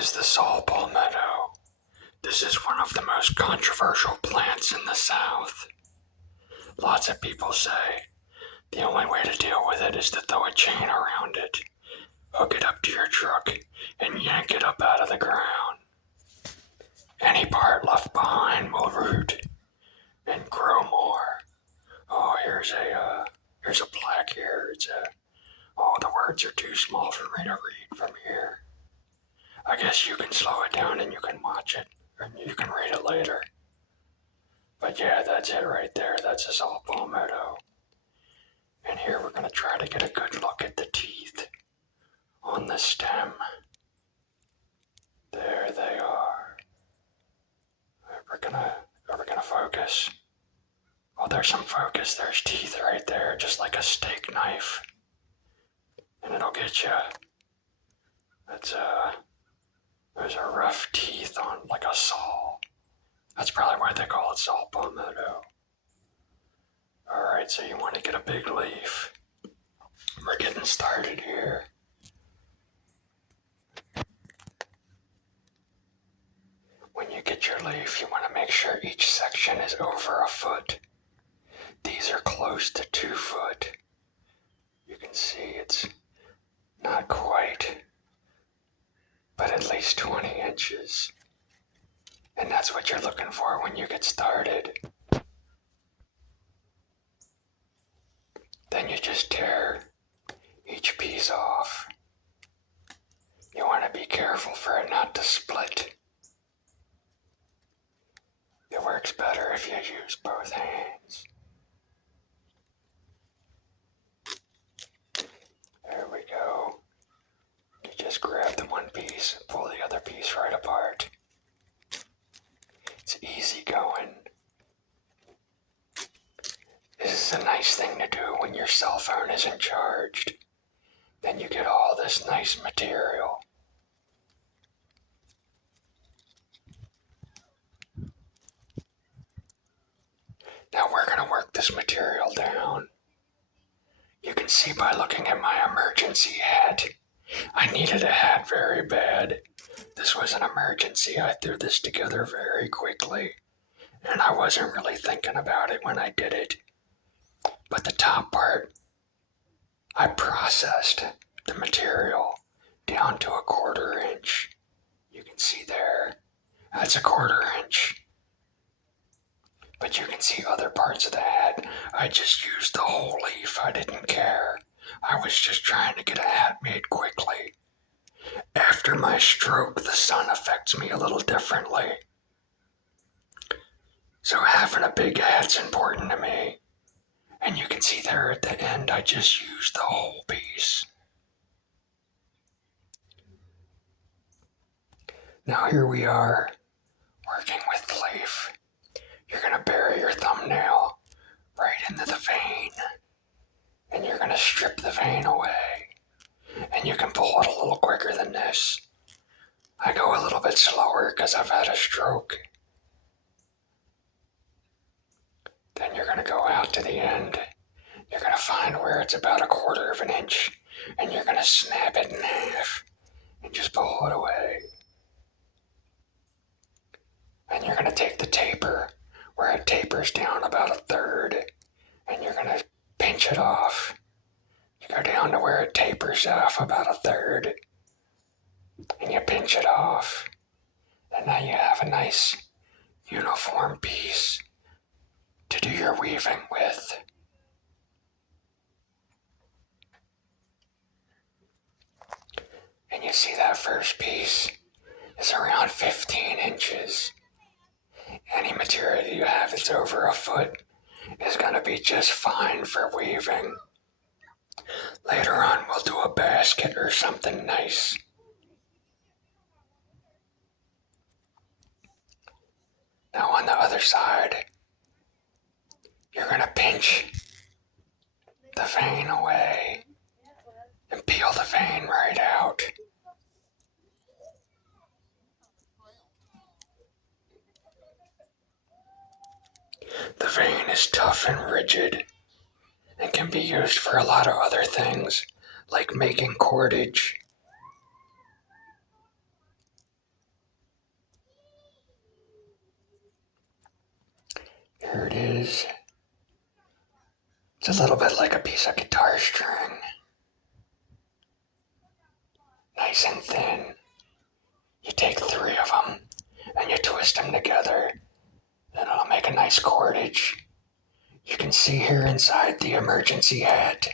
is the saw palmetto. This is one of the most controversial plants in the South. Lots of people say the only way to deal with it is to throw a chain around it, hook it up to your truck, and yank it up out of the ground. Any part left behind will root and grow more. Oh, here's a plaque here. The words are too small for me to read from here. I guess you can slow it down and you can watch it, and you can read it later. But yeah, that's it right there. That's a saw palmetto. And here we're going to try to get a good look at the teeth on the stem. There they are. Are we gonna focus? Oh, there's some focus. There's teeth right there, just like a steak knife. And it'll get you. Those are rough teeth on like a saw. That's probably why they call it saw palmetto. Alright, so you want to get a big leaf. We're getting started here. When you get your leaf, you want to make sure each section is over a foot. These are close to 2 foot. You can see it's not quite, but at least 20 inches. And that's what you're looking for when you get started. Then you just tear each piece off. You want to be careful for it not to split. It works better if you use both hands. There we go. You just grab the one piece and pull the other piece right apart. It's easy going. This is a nice thing to do when your cell phone isn't charged. Then you get all this nice material. Now we're going to work this material down. You can see by looking at my emergency hat. I needed a hat very bad. This was an emergency. I threw this together very quickly, and I wasn't really thinking about it when I did it. But the top part, I processed the material down to a 1/4 inch. You can see there, that's a 1/4 inch. But you can see other parts of the hat. I just used the whole leaf. I didn't care. I was just trying to get a hat made quickly. After my stroke, the sun affects me a little differently. So having a big hat's important to me. And you can see there at the end, I just used the whole piece. Now here we are, working with the leaf. You're going to bury your thumbnail right into the vein, and you're going to strip the vein away. And you can pull it a little quicker than this. I go a little bit slower because I've had a stroke. Then you're going to go out to the end. You're going to find where it's about a 1/4 inch, and you're going to snap it in half and just pull it away. And you're going to take the taper where it tapers down about a 1/3, and you're going to pinch it off. You go down to where it tapers off about a 1/3, and you pinch it off. And now you have a nice uniform piece to do your weaving with. And you see that first piece is around 15 inches. Any material you have that's over a foot is going to be just fine for weaving. Later on, we'll do a basket or something nice. Now on the other side, you're going to pinch the vein away and peel the vein right out. The vein is tough and rigid and can be used for a lot of other things, like making cordage. Here it is. It's a little bit like a piece of guitar string. Nice and thin. You take 3 of them and you twist them together, and it'll make a nice cordage. You can see here inside the emergency hat.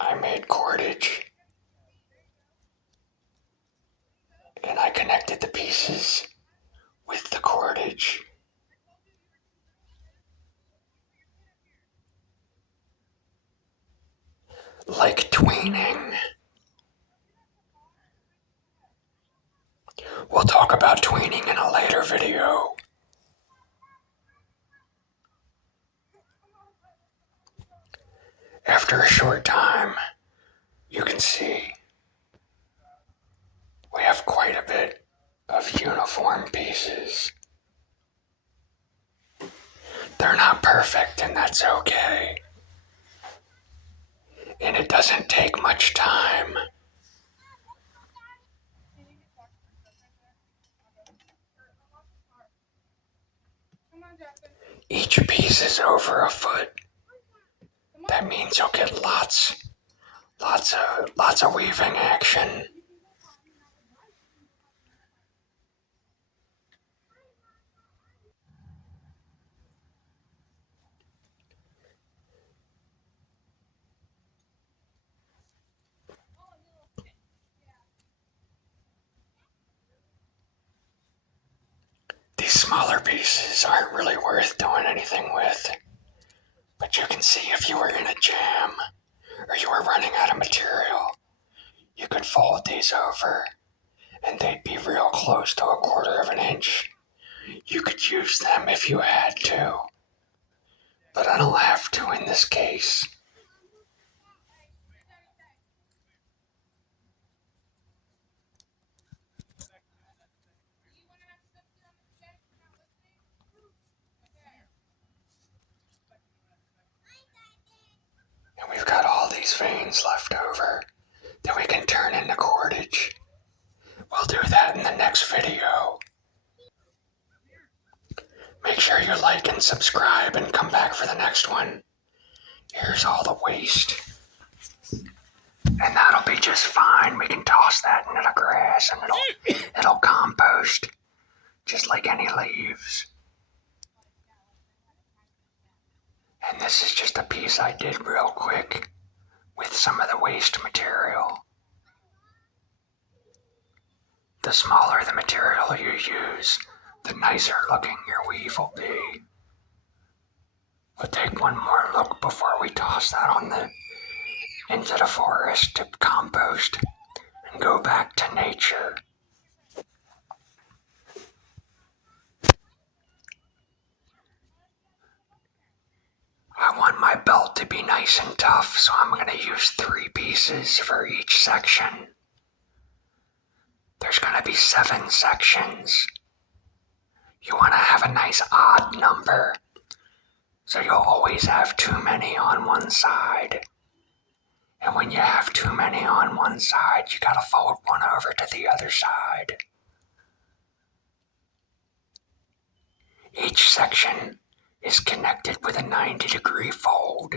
I made cordage and I connected the pieces with the cordage. Like tweening. We'll talk about tweening in a later video. After a short time, you can see we have quite a bit of uniform pieces. They're not perfect, and that's okay. And it doesn't take much time. Each piece is over a foot. That means you'll get lots of weaving action. These smaller pieces aren't really worth doing anything with. But you can see if you were in a jam or you were running out of material, you could fold these over and they'd be real close to 1/4 of an inch. You could use them if you had to, but I don't have to in this case. And we've got all these veins left over that we can turn into cordage. We'll do that in the next video. Make sure you like and subscribe and come back for the next one. Here's all the waste. And that'll be just fine. We can toss that into the grass and it'll compost just like any leaves. And this is just a piece I did real quick with some of the waste material. The smaller the material you use, the nicer looking your weave will be. We'll take one more look before we toss that into the forest to compost and go back to nature. I want my belt to be nice and tough, so I'm going to use 3 pieces for each section. There's going to be 7 sections. You want to have a nice odd number, so you'll always have too many on one side. And when you have too many on one side, you gotta fold one over to the other side. Each section is connected with a 90-degree fold.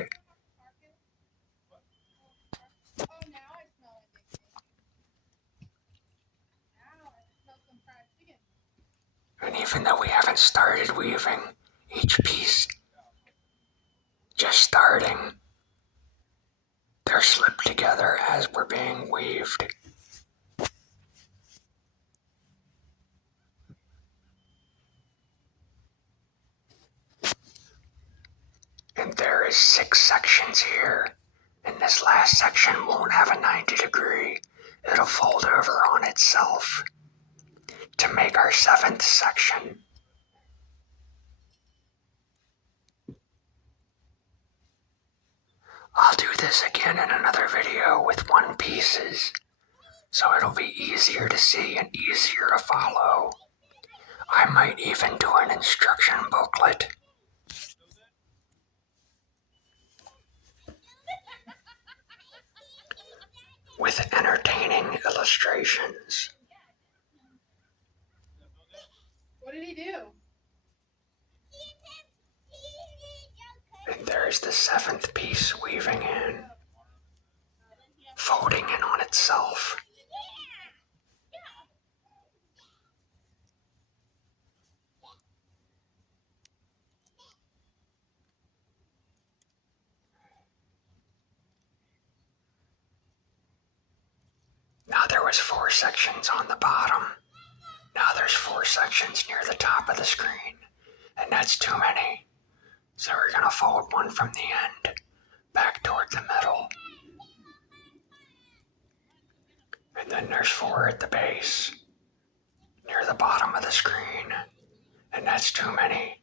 And even though we haven't started weaving, each piece just starting, they're slipped together as we're being weaved. And there is 6 sections here, and this last section won't have a 90-degree. It'll fold over on itself to make our 7th section. I'll do this again in another video with 1 pieces, so it'll be easier to see and easier to follow. I might even do an instruction booklet. With entertaining illustrations. What did he do? And there's the seventh piece weaving in, folding in on itself. Now there was 4 sections on the bottom. Now there's 4 sections near the top of the screen, and that's too many. So we're gonna fold one from the end back toward the middle. And then there's 4 at the base, near the bottom of the screen, and that's too many.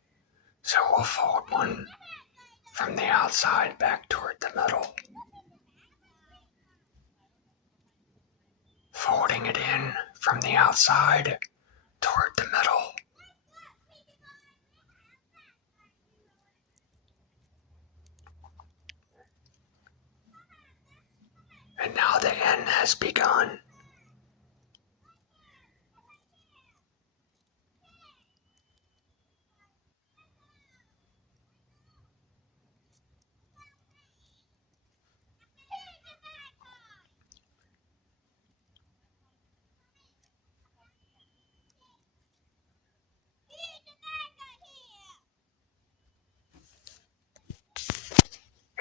So we'll fold one from the outside back toward the middle. Folding it in from the outside toward the middle. And now the end has begun.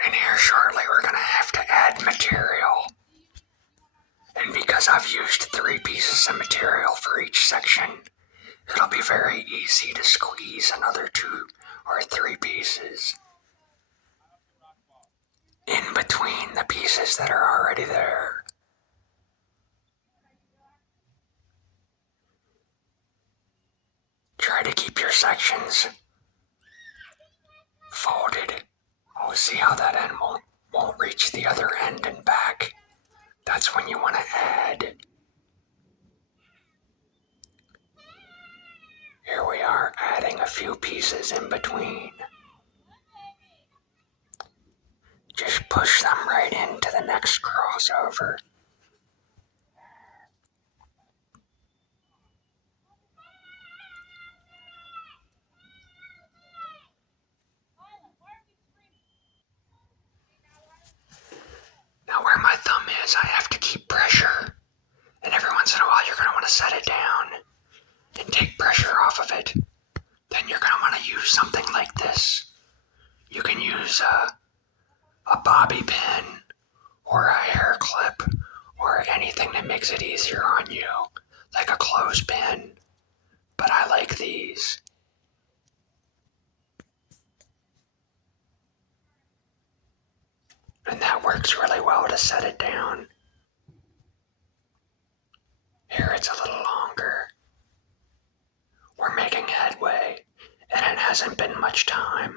And here shortly we're going to have to add material. And because I've used 3 pieces of material for each section, it'll be very easy to squeeze another 2 or 3 pieces in between the pieces that are already there. Try to keep your sections folded. Oh, see how that end won't reach the other end and back? That's when you want to add. Here we are adding a few pieces in between. Just push them right into the next crossover. Now where my thumb is, I have to keep pressure. And every once in a while you're going to want to set it down and take pressure off of it. Then you're going to want to use something like this. You can use a bobby pin or a hair clip or anything that makes it easier on you, like a clothespin. But I like these. And that works really well to set it down. Here it's a little longer. We're making headway, and it hasn't been much time.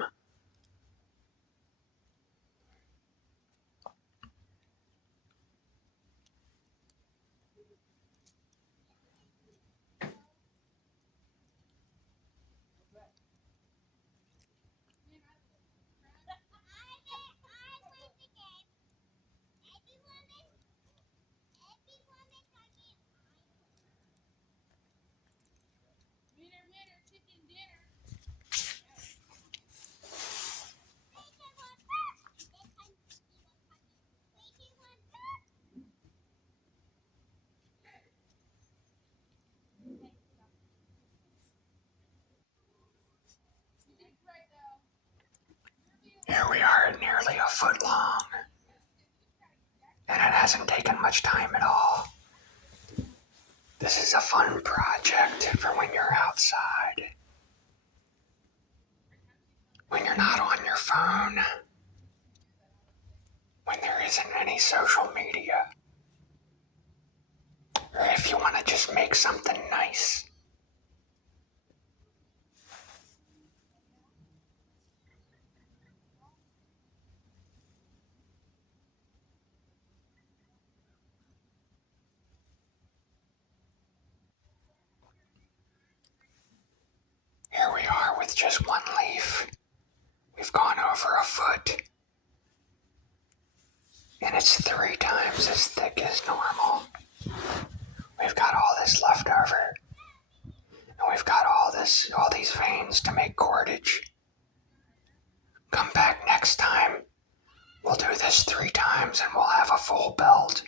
Here we are at nearly a foot long, and it hasn't taken much time at all. This is a fun project for when you're outside, when you're not on your phone, when there isn't any social media, or if you want to just make something nice. Here we are with just 1 leaf. We've gone over a foot. And it's 3 times as thick as normal. We've got all this left over. And we've got all these veins to make cordage. Come back next time. We'll do this 3 times and we'll have a full belt.